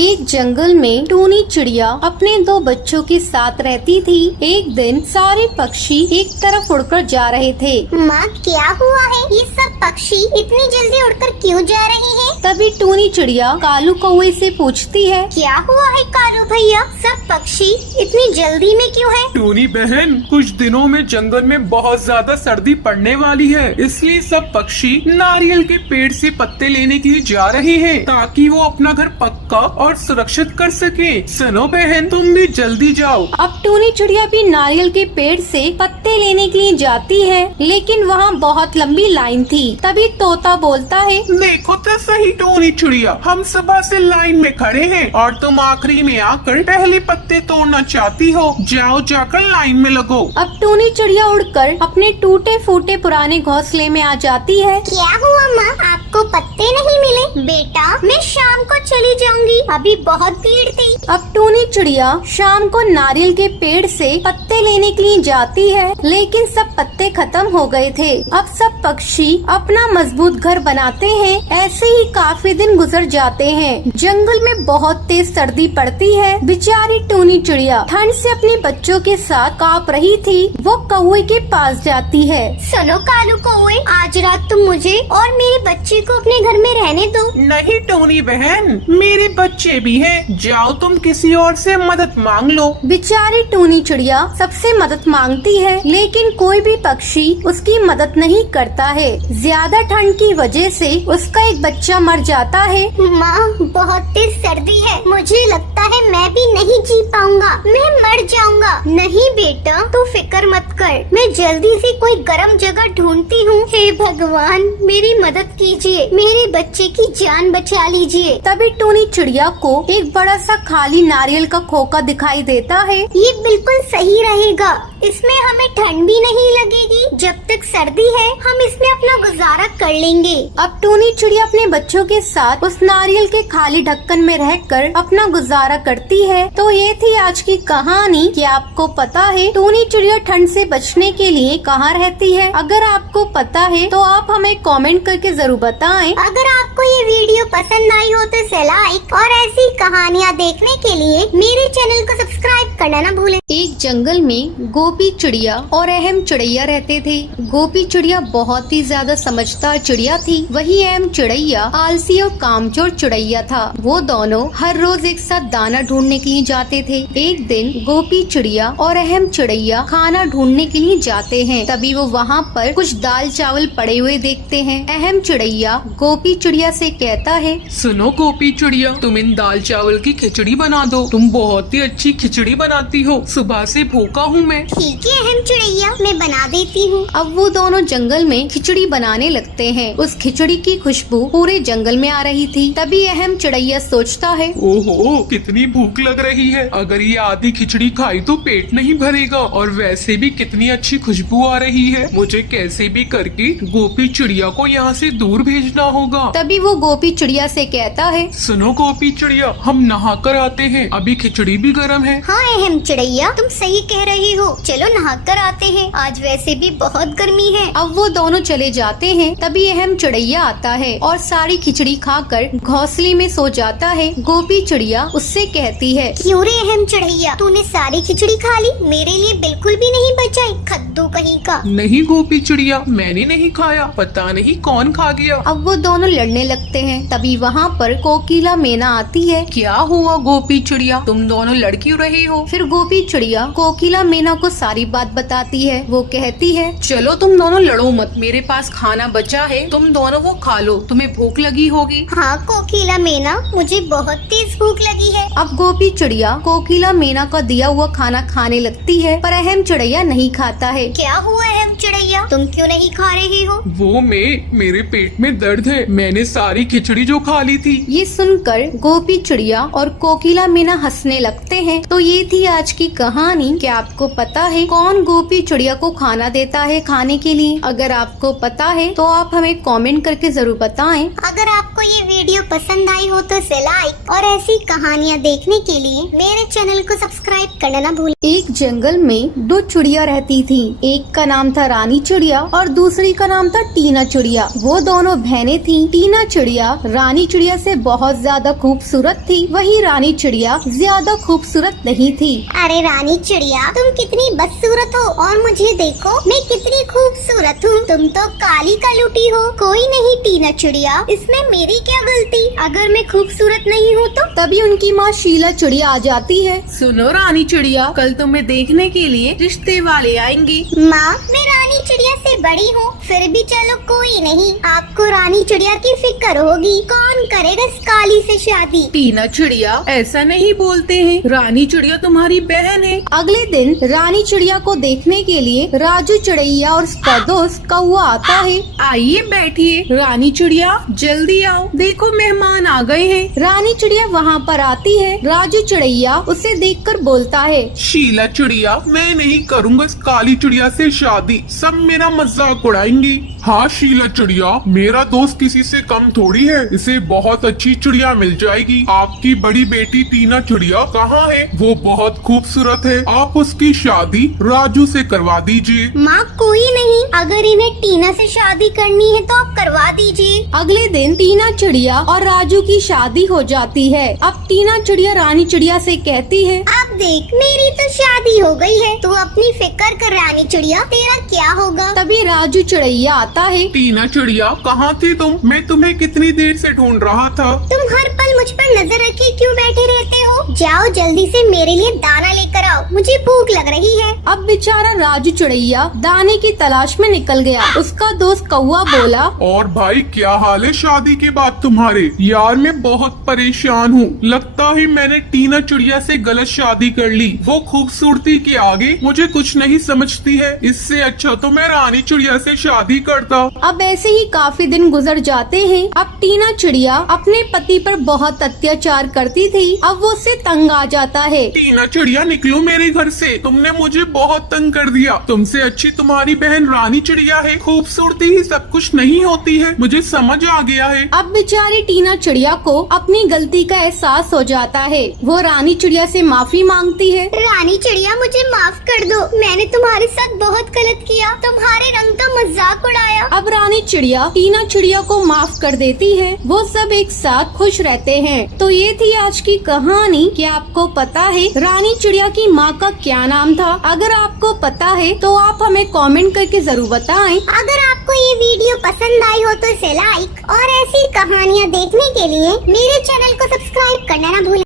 एक जंगल में टूनी चिड़िया अपने दो बच्चों के साथ रहती थी। एक दिन सारे पक्षी एक तरफ उड़कर जा रहे थे। माँ, क्या हुआ है? ये सब पक्षी इतनी जल्दी उड़कर क्यों जा रहे हैं? तभी टूनी चिड़िया कालू कौवे से पूछती है, क्या हुआ है कालू भैया? सब पक्षी इतनी जल्दी में क्यों है? टूनी बहन, कुछ दिनों में जंगल में बहुत ज्यादा सर्दी पड़ने वाली है, इसलिए सब पक्षी नारियल के पेड़ से पत्ते लेने के लिए जा रहे हैं ताकि वो अपना घर पक्का और सुरक्षित कर सके। सुनो बहन, तुम भी जल्दी जाओ। अब टूनी चिड़िया भी नारियल के पेड़ से पत्ते लेने के लिए जाती है, लेकिन वहाँ बहुत लंबी लाइन थी। तभी तोता बोलता है, देखो तो सही टूनी चिड़िया, हम सुबह से लाइन में खड़े हैं और तुम आखिरी में आकर पहले पत्ते तोड़ना चाहती हो। जाओ, जाकर लाइन में लगो। अब टूनी चिड़िया उड़कर अपने टूटे फूटे पुराने घोंसले में आ जाती है। क्या हुआ माँ, आपको पत्ते नहीं मिले? बेटा, मैं शाम को चली जाऊंगी, अभी बहुत भीड़ थी। अब टूनी चिड़िया शाम को नारियल के पेड़ से पत्ते लेने के लिए जाती है, लेकिन सब पत्ते खत्म हो गए थे। अब सब पक्षी अपना मजबूत घर बनाते हैं। ऐसे ही काफी दिन गुजर जाते हैं। जंगल में बहुत तेज सर्दी पड़ती है। बेचारी टूनी चिड़िया ठंड से अपने बच्चों के साथ कांप रही थी। वो कौवे के पास जाती है। सुनो कालू कौवे, आज रात तुम मुझे और मेरे बच्चे को अपने घर में रहने दो। नहीं टूनी बहन, मेरे बच्चे भी हैं। जाओ, तुम किसी और से मदद मांग लो। बेचारी टूनी चिड़िया सबसे मदद मांगती है, लेकिन कोई भी पक्षी उसकी मदद नहीं करता है। ज्यादा ठंड की वजह से उसका एक बच्चा मर जाता है। माँ, बहुत तेज सर्दी है, मुझे लगता है मैं भी नहीं जी पाऊंगा, मैं मर जाऊंगा। नहीं बेटा, तू फिक्र मत कर, मैं जल्दी से कोई गर्म जगह ढूंढती हूँ। हे भगवान, मेरी मदद कीजिए, मेरे बच्चे की जान बचा लीजिए। तभी टूनी चिड़िया को एक बड़ा सा खाली नारियल का खोखा दिखाई देता है। ये बिल्कुल सही रहेगा, इसमें हमें ठंड भी नहीं लगेगी। जब तक सर्दी है हम इसमें अपना गुजारा कर लेंगे। अब टूनी चिड़िया अपने बच्चों के साथ उस नारियल के खाली ढक्कन में रहकर अपना गुजारा करती है। तो ये थी आज की कहानी। क्या आपको पता है टूनी चिड़िया ठंड से बचने के लिए कहाँ रहती है? अगर आपको पता है तो आप हमें कमेंट करके जरूर बताएं। अगर आपको ये वीडियो पसंद आई हो तो इसे लाइक और ऐसी कहानियाँ देखने के लिए मेरे चैनल को सब्सक्राइब करना न भूलें। एक जंगल में गोपी चिड़िया और अहम चिड़ैया रहते थे। गोपी चिड़िया बहुत ही ज्यादा समझदार चिड़िया थी, वही अहम चिड़ैया आलसी और कामचोर चिड़ैया था। वो दोनों हर रोज एक साथ दाना ढूंढने के लिए जाते थे। एक दिन गोपी चिड़िया और अहम चिड़ैया खाना ढूंढने के लिए जाते हैं। तभी वो वहाँ पर कुछ दाल चावल पड़े हुए देखते हैं। अहम चिड़ैया गोपी चिड़िया से कहता है, सुनो गोपी चिड़िया, तुम इन दाल चावल की खिचड़ी बना दो। तुम बहुत ही अच्छी खिचड़ी बनाती हो, सुबह से भूखा हूँ मैं। ठीक है अहम चिड़ैया, मैं बना देती हूँ। अब वो दोनों जंगल में खिचड़ी बनाने लगते हैं। उस खिचड़ी की खुशबू पूरे जंगल में आ रही थी। तभी अहम चिड़ैया सोचता है, ओहो, कितनी भूख लग रही है। अगर ये आधी खिचड़ी खाई तो पेट नहीं भरेगा, और वैसे भी कितनी अच्छी खुशबू आ रही है। मुझे कैसे भी करके गोपी चिड़िया को यहाँ से दूर भेजना होगा। तभी वो गोपी चिड़िया से कहता है, सुनो गोपी चिड़िया, हम नहा कर आते हैं, अभी खिचड़ी भी गर्म है। हाँ अहम चिड़ैया, तुम सही कह रही हो, चलो नहा कर आते हैं, आज वैसे भी बहुत गर्मी है। अब वो दोनों चले जाते हैं। तभी अहम चिड़ैया आता है और सारी खिचड़ी खाकर घोंसले में सो जाता है। गोपी चिड़िया उससे कहती है, क्यों रे अहम चिड़ैया, तूने सारी खिचड़ी खा ली, मेरे लिए बिल्कुल भी नहीं बचाई, खद्दू कहीं का। नहीं गोपी चिड़िया, मैंने नहीं खाया, पता नहीं कौन खा गया। अब वो दोनों लड़ने लगते हैं। तभी वहाँ पर कोकिला मैना आती है। क्या हुआ गोपी चिड़िया, तुम दोनों लड़ क्यों रहे हो? फिर गोपी चिड़िया कोकिला मैना को सारी बात बताती है। वो कहती है, चलो तुम दोनों लड़ो मत, मेरे पास खाना बचा है, तुम दोनों वो खा लो, तुम्हें भूख लगी होगी। हाँ कोकिला मैना, मुझे बहुत तेज भूख लगी है। अब गोपी चिड़िया कोकिला मैना का दिया हुआ खाना खाने लगती है, पर अहम चिड़ैया नहीं खाता है। क्या हुआ अहम चिड़ैया, तुम क्यों नहीं खा रही हो? वो मेरे पेट में दर्द है, मैंने सारी खिचड़ी जो खा ली थी। ये सुनकर गोपी चिड़िया और कोकिला मैना हंसने लगते हैं। तो ये थी आज की कहानी। कहानी। क्या आपको पता है कौन गोपी चिड़िया को खाना देता है खाने के लिए? अगर आपको पता है तो आप हमें कमेंट करके जरूर बताएं। अगर आपको ये वीडियो पसंद आई हो तो इसे लाइक और ऐसी कहानियाँ देखने के लिए मेरे चैनल को सब्सक्राइब करना ना भूलें। एक जंगल में दो चिड़िया रहती थी। एक का नाम था रानी चिड़िया और दूसरी का नाम था टीना चिड़िया। वो दोनों बहनें थी। टीना चिड़िया रानी चिड़िया से बहुत ज्यादा खूबसूरत थी, वहीं रानी चिड़िया ज्यादा खूबसूरत नहीं थी। अरे रानी चिड़िया, तुम कितनी बदसूरत हो और मुझे देखो मैं कितनी खूबसूरत हूँ। तुम तो काली कलूटी हो। कोई नहीं टीना चिड़िया, इसमें मेरी क्या गलती? अगर मैं खूबसूरत नहीं हूँ तो? तभी उनकी माँ शीला चिड़िया आ जाती है। सुनो रानी चिड़िया, कल तुम्हें देखने के लिए रिश्ते वाले आएंगे। माँ, मैं रानी चिड़िया से बड़ी हूँ, फिर भी चलो कोई नहीं। आपको रानी चिड़िया की फिक्र होगी। कौन करेगा इस काली से शादी? टीना चिड़िया, ऐसा नहीं बोलते हैं। रानी चिड़िया तुम्हारी बहन है। अगले दिन रानी चिड़िया को देखने के लिए राजू चिड़ैया और उसका दोस्त कौवा आता है। आइए बैठिए। रानी चिड़िया जल्दी आओ, देखो मेहमान आ गए हैं। रानी चिड़िया वहाँ पर आती है। राजू चिड़ैया उसे देखकर बोलता है, शीला चिड़िया, मैं नहीं करूँगा इस काली चिड़िया से शादी। सब मेरा मजाक उड़ाएंगी। हाँ शीला चिड़िया, मेरा दोस्त किसी से कम थोड़ी है। इसे बहुत अच्छी चिड़िया मिल जाएगी। आपकी बड़ी बेटी टीना चिड़िया कहाँ है? वो बहुत खूबसूरत है। आप उसकी शादी राजू से करवा दीजिए। माँ, कोई नहीं। अगर इन्हें टीना से शादी करनी है तो आप करवा दीजिए। अगले दिन टीना चिड़िया और राजू की शादी हो जाती है। अब टीना चिड़िया रानी चिड़िया से कहती है, अब देख, मेरी तो शादी हो गई है, तू अपनी फिक्र कर रानी चिड़िया, तेरा क्या होगा? तभी राजू चिड़ैया आता है। टीना चिड़िया, कहाँ थी तुम? मैं तुम्हें कितनी देर से ढूंढ रहा था। तुम हर पल मुझ पर नजर रखे क्यों बैठे रहते हो? जाओ जल्दी से मेरे लिए दाना लेकर आओ, मुझे भूख लग रही है। अब बेचारा राजू चिड़ैया दाने की तलाश में निकल गया। उसका दोस्त कौवा बोला, और भाई क्या हाल है शादी के बाद तुम्हारे? यार मैं बहुत परेशान हूँ। लगता है मैंने टीना चिड़िया से गलत शादी कर ली। वो खूबसूरती के आगे मुझे कुछ नहीं समझती है। इससे अच्छा तो मैं रानी चिड़िया से शादी करता। अब ऐसे ही काफी दिन गुजर जाते हैं। अब टीना चिड़िया अपने पति पर बहुत अत्याचार करती थी। अब वो उससे तंग आ जाता है। टीना चिड़िया, निकलो मेरे घर से। तुमने मुझे बहुत तंग कर दिया। तुमसे अच्छी तुम्हारी बहन रानी चिड़िया है। खूबसूरती ही सब कुछ नहीं होती है, मुझे समझ आ गया है। अब बेचारी टीना चिड़िया को अपनी गलती का एहसास हो जाता है। वो रानी चिड़िया से माफी मांगती है। रानी चिड़िया, मुझे माफ कर दो। मैंने तुम्हारे साथ बहुत गलत किया। तुम्हारे रंग का मजाक उड़ाया। अब रानी चिड़िया टीना चिड़िया को माफ कर देती है। वो सब एक साथ खुश रहते हैं। तो ये थी आज की कहानी। क्या आपको पता है रानी चिड़िया की माँ का क्या नाम था? अगर आपको पता है तो आप हमें कमेंट करके जरूर बताएं। अगर आपको ये वीडियो पसंद आई हो तो इसे लाइक और ऐसी कहानियाँ देखने के लिए मेरे चैनल को सब्सक्राइब करना ना भूलें।